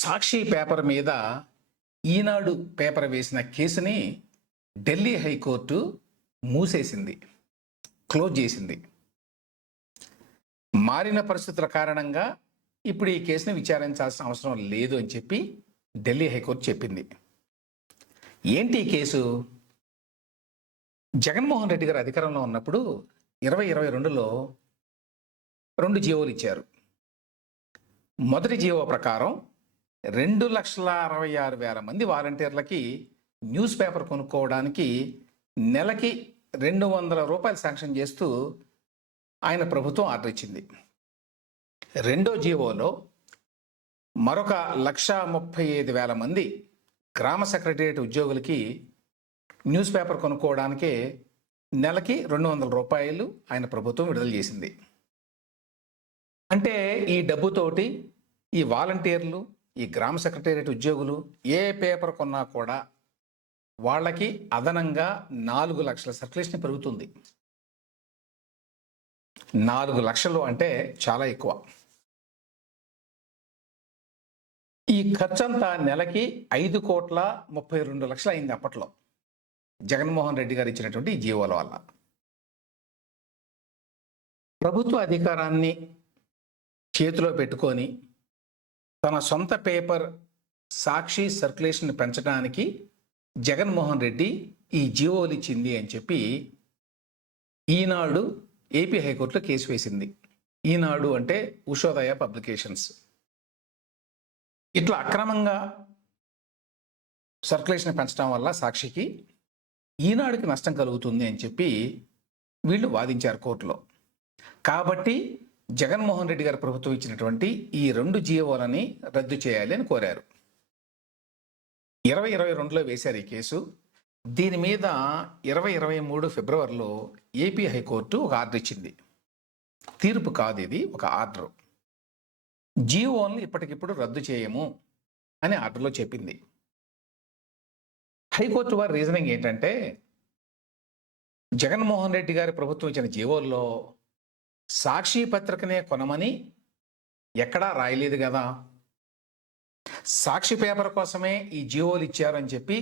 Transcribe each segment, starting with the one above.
సాక్షి paper మీద ఈనాడు paper వేసిన కేసుని ఢిల్లీ హైకోర్టు మూసేసింది, క్లోజ్ చేసింది. మారిన పరిస్థితుల కారణంగా ఇప్పుడు ఈ కేసుని విచారించాల్సిన అవసరం లేదు అని చెప్పి ఢిల్లీ హైకోర్టు చెప్పింది. ఏంటి ఈ కేసు? జగన్మోహన్ రెడ్డి గారు అధికారంలో ఉన్నప్పుడు 2022లో 2 జీవోలు ఇచ్చారు. మొదటి జీవో ప్రకారం 2,66,000 మంది వాలంటీర్లకి న్యూస్ పేపర్ కొనుక్కోవడానికి నెలకి 200 రూపాయలు శాంక్షన్ చేస్తూ ఆయన ప్రభుత్వం ఆర్డర్ ఇచ్చింది. రెండో జీవోలో మరొక 1,35,000 మంది గ్రామ సెక్రటరియట్ ఉద్యోగులకి న్యూస్ పేపర్ కొనుక్కోవడానికే నెలకి 200 రూపాయలు ఆయన ప్రభుత్వం విడుదల చేసింది. అంటే ఈ డబ్బుతోటి ఈ వాలంటీర్లు, ఈ గ్రామ సెక్రటేరియట్ ఉద్యోగులు ఏ పేపర్ కొన్నా కూడా వాళ్ళకి అదనంగా 4 లక్షల సర్క్యులేషన్ పెరుగుతుంది. 4 లక్షలు అంటే చాలా ఎక్కువ. ఈ ఖర్చంతా నెలకి 5,32,00,000 అయింది అప్పట్లో, జగన్మోహన్ రెడ్డి గారు ఇచ్చినటువంటి ఈ జీవోల వల్ల. ప్రభుత్వ అధికారాన్ని చేతిలో పెట్టుకొని తన సొంత పేపర్ సాక్షి సర్క్యులేషన్ పెంచడానికి జగన్మోహన్ రెడ్డి ఈ జీవోలు ఇచ్చింది అని చెప్పి ఈనాడు ఏపీ హైకోర్టులో కేసు వేసింది. ఈనాడు అంటే ఉషోదయ పబ్లికేషన్స్. ఇట్లా అక్రమంగా సర్క్యులేషన్ పెంచడం వల్ల సాక్షికి, ఈనాడుకి నష్టం కలుగుతుంది అని చెప్పి వీళ్ళు వాదించారు కోర్టులో. కాబట్టి జగన్మోహన్ రెడ్డి గారి ప్రభుత్వం ఇచ్చినటువంటి ఈ 2 జీవోలని రద్దు చేయాలి అని కోరారు. 2022లో వేశారు ఈ కేసు. దీని మీద 2023 ఫిబ్రవరిలో ఏపీ హైకోర్టు ఒక ఆర్డర్ ఇచ్చింది. తీర్పు కాదు ఇది, ఒక ఆర్డర్. జీవోలను ఇప్పటికిప్పుడు రద్దు చేయము అని ఆర్డర్లో చెప్పింది. హైకోర్టు వారి రీజనింగ్ ఏంటంటే, జగన్మోహన్ రెడ్డి గారి ప్రభుత్వం ఇచ్చిన జీవోల్లో సాక్షి పత్రికనే కొనమని ఎక్కడా రాయలేదు కదా. సాక్షి పేపర్ కోసమే ఈ జీవోలు ఇచ్చారని చెప్పి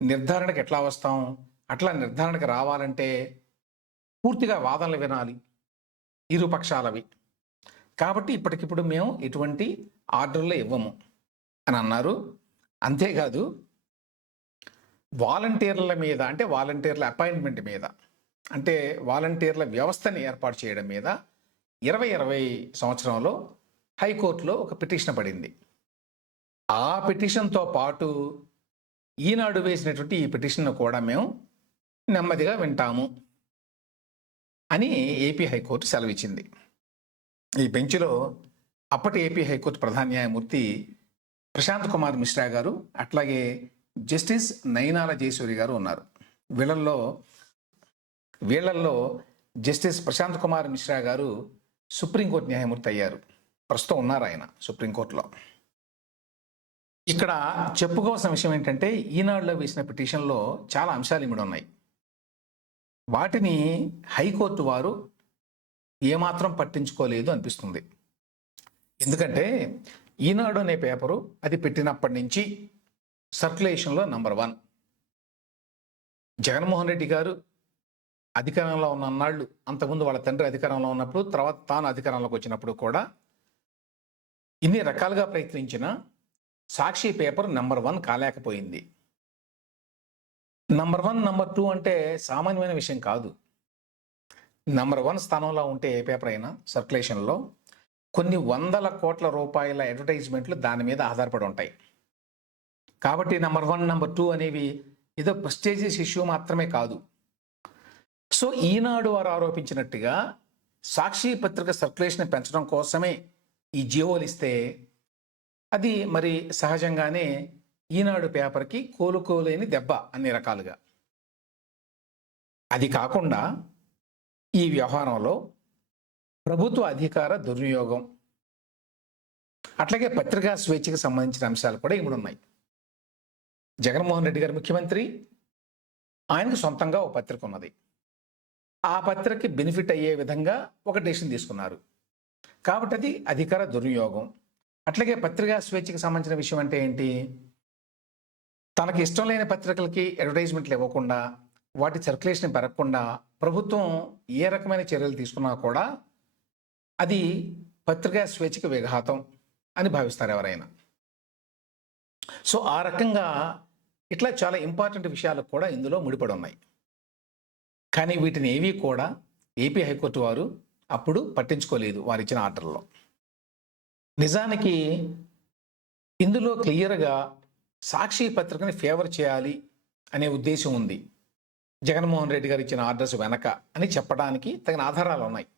నిర్ధారణకు ఎట్లా వస్తాం? అట్లా నిర్ధారణకు రావాలంటే పూర్తిగా వాదనలు వినాలి, ఇరుపక్షాలవి. కాబట్టి ఇప్పటికిప్పుడు మేము ఎటువంటి ఆర్డర్లు ఇవ్వము అని అన్నారు. అంతేకాదు, వాలంటీర్ల మీద, అంటే వాలంటీర్ల అపాయింట్మెంట్ మీద, అంటే వాలంటీర్ల వ్యవస్థని ఏర్పాటు చేయడం మీద 2020 సంవత్సరంలో హైకోర్టులో ఒక పిటిషన్ పడింది. ఆ పిటిషన్తో పాటు ఈనాడు వేసినటువంటి ఈ పిటిషన్ను కూడా మేము నెమ్మదిగా వింటాము అని ఏపీ హైకోర్టు సెలవిచ్చింది. ఈ బెంచ్లో అప్పటి ఏపీ హైకోర్టు ప్రధాన న్యాయమూర్తి ప్రశాంత్ కుమార్ మిశ్రా గారు, అట్లాగే జస్టిస్ నయనాల జయసూరి గారు ఉన్నారు. వీళ్ళల్లో జస్టిస్ ప్రశాంత్ కుమార్ మిశ్రా గారు సుప్రీంకోర్టు న్యాయమూర్తి అయ్యారు. ప్రస్తుతం ఉన్నారు ఆయన సుప్రీంకోర్టులో. ఇక్కడ చెప్పుకోవాల్సిన విషయం ఏంటంటే, ఈనాడులో వేసిన పిటిషన్లో చాలా అంశాలు ఇమిడి ఉన్నాయి. వాటిని హైకోర్టు వారు ఏమాత్రం పట్టించుకోలేదు అనిపిస్తుంది. ఎందుకంటే ఈనాడు అనే పేపరు అది పెట్టినప్పటి నుంచి సర్క్యులేషన్లో నంబర్ 1. జగన్మోహన్ రెడ్డి గారు అధికారంలో ఉన్న అన్నాళ్ళు, అంతకుముందు వాళ్ళ తండ్రి అధికారంలో ఉన్నప్పుడు, తర్వాత తాను అధికారంలోకి వచ్చినప్పుడు కూడా ఇన్ని రకాలుగా ప్రయత్నించిన సాక్షి పేపర్ నంబర్ 1 కాలేకపోయింది. నంబర్ 1, నంబర్ 2 అంటే సామాన్యమైన విషయం కాదు. నంబర్ 1 స్థానంలో ఉంటే ఏ పేపర్ అయినా సర్క్యులేషన్లో కొన్ని వందల కోట్ల రూపాయల అడ్వర్టైజ్మెంట్లు దాని మీద ఆధారపడి ఉంటాయి. కాబట్టి నంబర్ 1, నంబర్ 2 అనేవి ఏదో ప్రెస్టీజియస్ ఇష్యూ మాత్రమే కాదు. సో ఈనాడు వారు ఆరోపించినట్టుగా సాక్షి పత్రిక సర్క్యులేషన్ పెంచడం కోసమే ఈ జీవోలు ఇస్తే అది మరి సహజంగానే ఈనాడు పేపర్కి కోలుకోలేని దెబ్బ అన్ని రకాలుగా. అది కాకుండా ఈ వ్యవహారంలో ప్రభుత్వ అధికార దుర్వినియోగం, అట్లాగే పత్రికా స్వేచ్ఛకు సంబంధించిన అంశాలు కూడా ఇమిడి ఉన్నాయి. జగన్మోహన్ రెడ్డి గారు ముఖ్యమంత్రి, ఆయనకు సొంతంగా ఒక పత్రిక ఉన్నది. ఆ పత్రికకి బెనిఫిట్ అయ్యే విధంగా ఒక డెసిషన్ తీసుకున్నారు. కాబట్టి అది అధికార దుర్వినియోగం. అట్లాగే పత్రికా స్వేచ్ఛకి సంబంధించిన విషయం అంటే ఏంటి? తనకి ఇష్టం లేని పత్రికలకి అడ్వర్టైజ్మెంట్లు ఇవ్వకుండా, వాటి సర్క్యులేషన్ పెరగకుండా ప్రభుత్వం ఏ రకమైన చర్యలు తీసుకున్నా కూడా అది పత్రికా స్వేచ్ఛకి విఘాతం అని భావిస్తారు ఎవరైనా. సో ఆ రకంగా ఇట్లా చాలా ఇంపార్టెంట్ విషయాలు కూడా ఇందులో ముడిపడి ఉన్నాయి. కానీ వీటిని ఏవి కూడా ఏపీ హైకోర్టు వారు అప్పుడు పట్టించుకోలేదు వారిచ్చిన ఆర్డర్లో. నిజానికి ఇందులో క్లియర్గా సాక్షి పత్రికని ఫేవర్ చేయాలి అనే ఉద్దేశం ఉంది జగన్మోహన్ రెడ్డి గారు ఇచ్చిన ఆర్డర్స్ వెనక అని చెప్పడానికి తగిన ఆధారాలు ఉన్నాయి.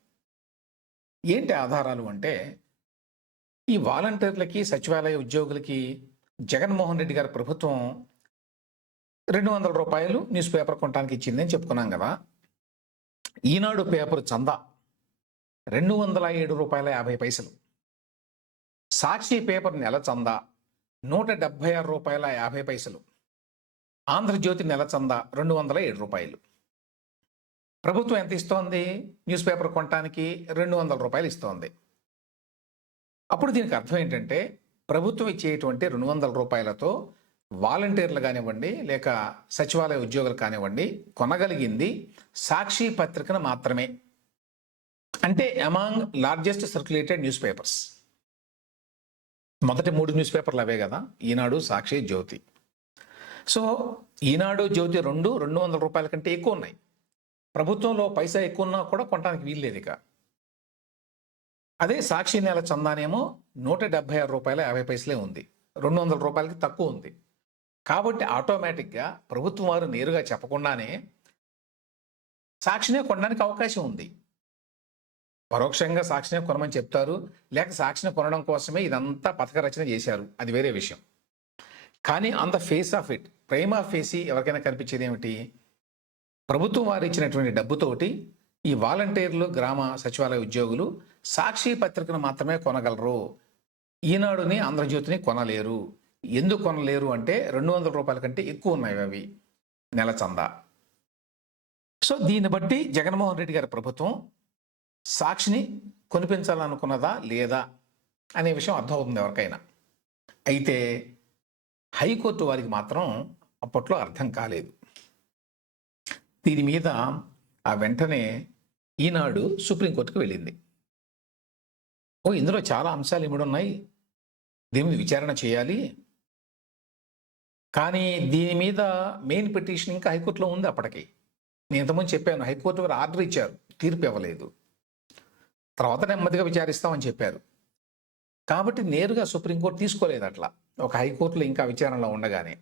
ఏంటి ఆధారాలు అంటే, ఈ వాలంటీర్లకి సచివాలయ ఉద్యోగులకి జగన్మోహన్ రెడ్డి గారి ప్రభుత్వం 200 రూపాయలు న్యూస్ పేపర్ కొనడానికి ఇచ్చిందని చెప్పుకున్నాం కదా. ఈనాడు పేపర్ చందా 207 రూపాయల 50 పైసలు. సాక్షి పేపర్ నెల చందా 176 రూపాయల 50 పైసలు. ఆంధ్రజ్యోతి నెల చందా 207 రూపాయలు. ప్రభుత్వం ఎంత ఇస్తోంది? న్యూస్ పేపర్ కొనడానికి 200 రూపాయలు ఇస్తోంది. అప్పుడు దీనికి అర్థం ఏంటంటే, ప్రభుత్వం ఇచ్చేటువంటి 200 రూపాయలతో వాలంటీర్లు కానివ్వండి, లేక సచివాలయ ఉద్యోగులు కానివ్వండి, కొనగలిగింది సాక్షి పత్రికను మాత్రమే. అంటే among largest circulated news papers. మొదటి 3 న్యూస్ పేపర్లు అవే కదా, ఈనాడు, సాక్షి, జ్యోతి. సో ఈనాడు, జ్యోతి 200 రూపాయల కంటే ఎక్కువ ఉన్నాయి. ప్రభుత్వంలో పైసా ఎక్కువ ఉన్నా కూడా కొనడానికి వీల్లేదు ఇక. అదే సాక్షి నెల చందానేమో 176 రూపాయల 50 పైసలే ఉంది, 200 రూపాయలకి తక్కువ ఉంది. కాబట్టి ఆటోమేటిక్గా ప్రభుత్వం వారు నేరుగా చెప్పకుండానే సాక్షినే కొనడానికి అవకాశం ఉంది. పరోక్షంగా సాక్షినే కొనమని చెప్తారు, లేక సాక్షిని కొనడం కోసమే ఇదంతా పథక రచన చేశారు, అది వేరే విషయం. కానీ on the face of it, prima facie ఎవరికైనా కనిపించేది ఏమిటి? ప్రభుత్వం వారు ఇచ్చినటువంటి డబ్బుతోటి ఈ వాలంటీర్లు, గ్రామ సచివాలయ ఉద్యోగులు సాక్షి పత్రికను మాత్రమే కొనగలరు, ఈనాడుని, ఆంధ్రజ్యోతిని కొనలేరు. ఎందుకు కొనలేరు అంటే 200 రూపాయల కంటే ఎక్కువ ఉన్నాయి అవి నెల చందా. సో దీన్ని బట్టి జగన్మోహన్ రెడ్డి గారి ప్రభుత్వం సాక్షిని కొనిపించాలనుకున్నదా లేదా అనే విషయం అర్థమవుతుంది ఎవరికైనా. అయితే హైకోర్టు వారికి మాత్రం అప్పట్లో అర్థం కాలేదు. దీని మీద ఆ వెంటనే ఈనాడు సుప్రీంకోర్టుకు వెళ్ళింది. ఇందులో చాలా అంశాలు ఇమిడున్నాయి, దీని మీద విచారణ చేయాలి. కానీ దీని మీద మెయిన్ పిటిషన్ ఇంకా హైకోర్టులో ఉంది అప్పటికి. నేను ఇంతకుముందు చెప్పాను, హైకోర్టు వారు ఆర్డర్ ఇచ్చారు, తీర్పు ఇవ్వలేదు. తర్వాత నెమ్మదిగా విచారిస్తామని చెప్పారు. కాబట్టి నేరుగా సుప్రీంకోర్టు తీసుకోలేదు అట్లా, ఒక హైకోర్టులో ఇంకా విచారణలో ఉండగానే.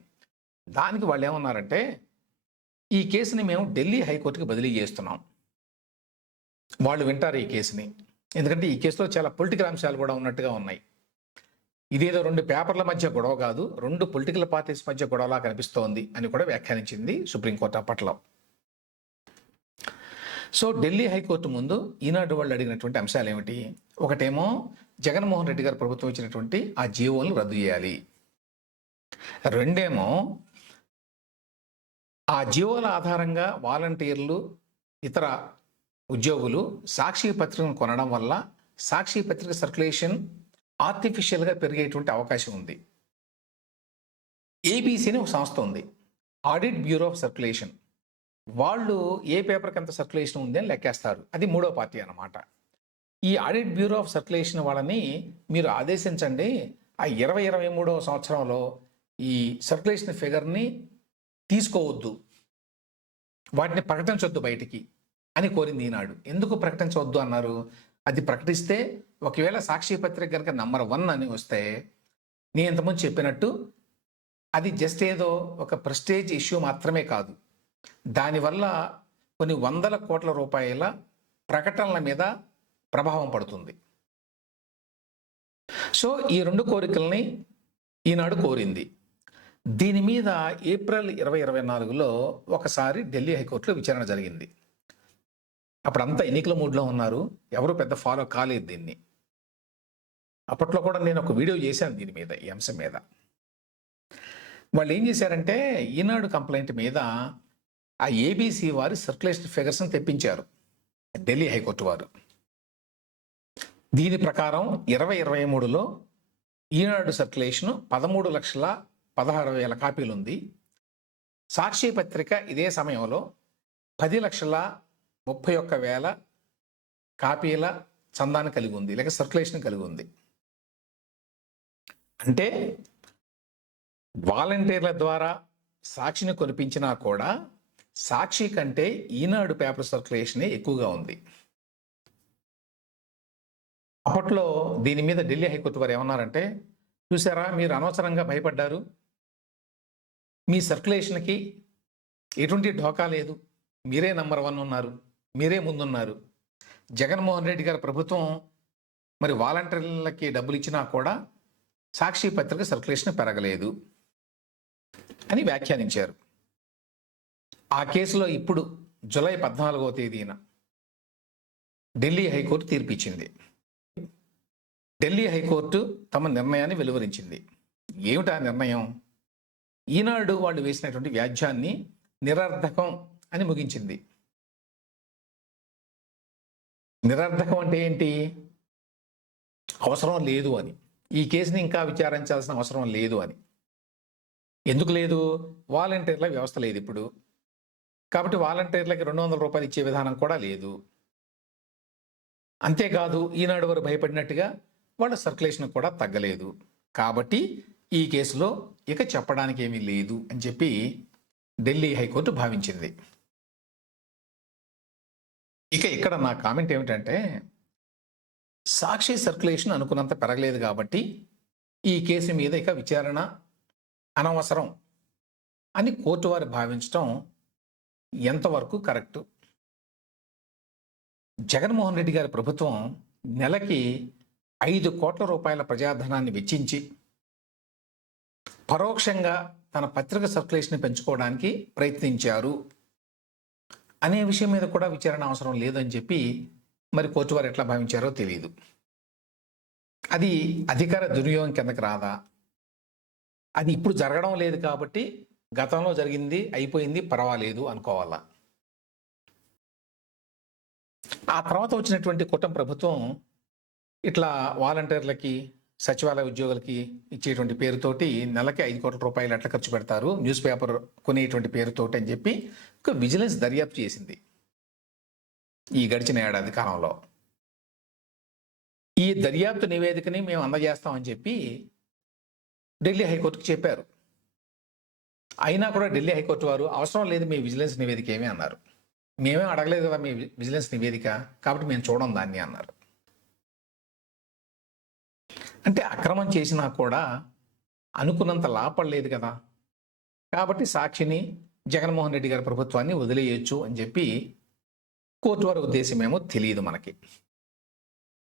దానికి వాళ్ళు ఏమన్నారంటే, ఈ కేసుని మేము ఢిల్లీ హైకోర్టుకి బదిలీ చేస్తున్నాం, వాళ్ళు వింటారు ఈ కేసుని. ఎందుకంటే ఈ కేసులో చాలా పొలిటికల్ అంశాలు కూడా ఉన్నట్టుగా ఉన్నాయి. ఇదేదో 2 పేపర్ల మధ్య గొడవ కాదు, 2 పొలిటికల్ పార్టీస్ మధ్య గొడవలా కనిపిస్తోంది అని కూడా వ్యాఖ్యానించింది సుప్రీంకోర్టు అప్పట్లో. సో ఢిల్లీ హైకోర్టు ముందు ఈనాడు వాళ్ళు అడిగినటువంటి అంశాలు ఏమిటి? ఒకటేమో జగన్మోహన్ రెడ్డి గారు ప్రభుత్వం ఇచ్చినటువంటి ఆ జీవోలను రద్దు చేయాలి. రెండేమో ఆ జీవోల ఆధారంగా వాలంటీర్లు, ఇతర ఉద్యోగులు సాక్షి పత్రికను కొనడం వల్ల సాక్షి పత్రిక సర్క్యులేషన్ ఆర్టిఫిషియల్గా పెరిగేటువంటి అవకాశం ఉంది. ఏబీసీ అని ఒక సంస్థ ఉంది, ఆడిట్ బ్యూరో ఆఫ్ సర్క్యులేషన్. వాళ్ళు ఏ పేపర్కి ఎంత సర్క్యులేషన్ ఉంది అని లెక్కేస్తారు. అది 3వ పార్టీ అన్నమాట. ఈ ఆడిట్ బ్యూరో ఆఫ్ సర్క్యులేషన్ వాళ్ళని మీరు ఆదేశించండి, ఆ 2023వ సంవత్సరంలో ఈ సర్క్యులేషన్ ఫిగర్ని తీసుకోవద్దు, వాటిని ప్రకటించొద్దు బయటికి అని కోరింది ఈనాడు. ఎందుకు ప్రకటించవద్దు అన్నారు? అది ప్రకటిస్తే ఒకవేళ సాక్షి పత్రిక కనుక నంబర్ 1 అని వస్తే, నేను ఇంతకుముందు చెప్పినట్టు అది జస్ట్ ఏదో ఒక ప్రెస్టేజ్ ఇష్యూ మాత్రమే కాదు, దానివల్ల కొన్ని వందల కోట్ల రూపాయల ప్రకటనల మీద ప్రభావం పడుతుంది. సో ఈ 2 కోరికల్ని ఈనాడు కోరింది. దీని మీద ఏప్రిల్ 2024లో ఒకసారి ఢిల్లీ హైకోర్టులో విచారణ జరిగింది. అప్పుడంతా ఎన్నికల మూడ్లో ఉన్నారు, ఎవరు పెద్ద ఫాలో కాలేదు దీన్ని. అప్పట్లో కూడా నేను ఒక వీడియో చేశాను దీని మీద, ఈ అంశం మీద. వాళ్ళు ఏం చేశారంటే, ఈనాడు కంప్లైంట్ మీద ఆ ఏబీసీ వారి సర్క్యులేషన్ ఫిగర్స్ని తెప్పించారు ఢిల్లీ హైకోర్టు వారు. దీని ప్రకారం 2023లో ఈనాడు సర్క్యులేషను 13,16,000 కాపీలు ఉంది. సాక్షి పత్రిక ఇదే సమయంలో 10,31,000 కాపీల చందాన్ని కలిగి ఉంది, లేక సర్క్యులేషన్ కలిగి ఉంది. అంటే వాలంటీర్ల ద్వారా సాక్షిని కొనిపించినా కూడా సాక్షి కంటే ఈనాడు పేపర్ సర్క్యులేషనే ఎక్కువగా ఉంది. అప్పట్లో దీని మీద ఢిల్లీ హైకోర్టు వారు ఏమన్నారంటే, చూసారా మీరు అనవసరంగా భయపడ్డారు, మీ సర్క్యులేషన్కి ఎటువంటి ఢోకా లేదు, మీరే నంబర్ 1 ఉన్నారు, మీరే ముందున్నారు. జగన్మోహన్ రెడ్డి గారి ప్రభుత్వం మరి వాలంటీర్లకి డబ్బులు ఇచ్చినా కూడా సాక్షి పత్రిక సర్క్యులేషన్ పెరగలేదు అని వ్యాఖ్యానించారు. ఆ కేసులో ఇప్పుడు జూలై 14వ తేదీన ఢిల్లీ హైకోర్టు తీర్పిచ్చింది. ఢిల్లీ హైకోర్టు తమ నిర్ణయాన్ని వెలువరించింది. ఏమిటా నిర్ణయం? ఈనాడు వాళ్ళు వేసినటువంటి వ్యాజ్యాన్ని నిరర్ధకం అని ముగించింది. నిరర్ధకం అంటే ఏంటి? అవసరం లేదు అని. ఈ కేసుని ఇంకా విచారించాల్సిన అవసరం లేదు అని. ఎందుకు లేదు? వాలంటీర్ల వ్యవస్థ లేదు ఇప్పుడు, కాబట్టి వాలంటీర్లకి 200 రూపాయలు ఇచ్చే విధానం కూడా లేదు. అంతేకాదు ఈనాడు వారు భయపడినట్టుగా వాళ్ళ సర్క్యులేషన్ కూడా తగ్గలేదు. కాబట్టి ఈ కేసులో ఇక చెప్పడానికి ఏమీ లేదు అని చెప్పి ఢిల్లీ హైకోర్టు భావించింది. ఇక ఇక్కడ నా కామెంట్ ఏమిటంటే, సాక్షి సర్క్యులేషన్ అనుకున్నంత పెరగలేదు కాబట్టి ఈ కేసు మీద ఇక విచారణ అనవసరం అని కోర్టు వారు భావించడం ఎంతవరకు కరెక్టు? జగన్మోహన్ రెడ్డి గారి ప్రభుత్వం నెలకి 5 కోట్ల రూపాయల ప్రజాధనాన్ని వెచ్చించి పరోక్షంగా తన పత్రిక సర్క్యులేషన్ పెంచుకోవడానికి ప్రయత్నించారు అనే విషయం మీద కూడా విచారణ అవసరం లేదని చెప్పి మరి కోర్టు వారు ఎట్లా భావించారో తెలియదు. అది అధికార దుర్వినియోగం కిందకి రాదా? అది ఇప్పుడు జరగడం లేదు కాబట్టి గతంలో జరిగింది అయిపోయింది పర్వాలేదు అనుకోవాలా? ఆ తర్వాత వచ్చినటువంటి కూటమి ప్రభుత్వం ఇట్లా వాలంటీర్లకి సచివాలయ ఉద్యోగులకి ఇచ్చేటువంటి పేరుతోటి నెలకి 5 కోట్ల రూపాయలు ఎట్లా ఖర్చు పెడతారు న్యూస్ పేపర్ కొనేటువంటి పేరుతోటి అని చెప్పి ఒక విజిలెన్స్ దర్యాప్తు చేసింది ఈ గడిచిన ఏడాది కాలంలో. ఈ దర్యాప్తు నివేదికని మేము అందజేస్తామని చెప్పి ఢిల్లీ హైకోర్టుకు చెప్పారు. అయినా కూడా ఢిల్లీ హైకోర్టు వారు అవసరం లేదు మీ విజిలెన్స్ నివేదిక ఏమీ అన్నారు. మేమేం అడగలేదు కదా మీ విజిలెన్స్ నివేదిక, కాబట్టి మేము చూడం దాన్ని అన్నారు. అంటే అక్రమం చేసినా కూడా అనుకున్నంత లాభపడలేదు కదా, కాబట్టి సాక్షిని జగన్మోహన్ రెడ్డి గారి ప్రభుత్వాన్ని వదిలేయచ్చు అని చెప్పి కోర్టు వారి ఉద్దేశమేమో తెలియదు మనకి.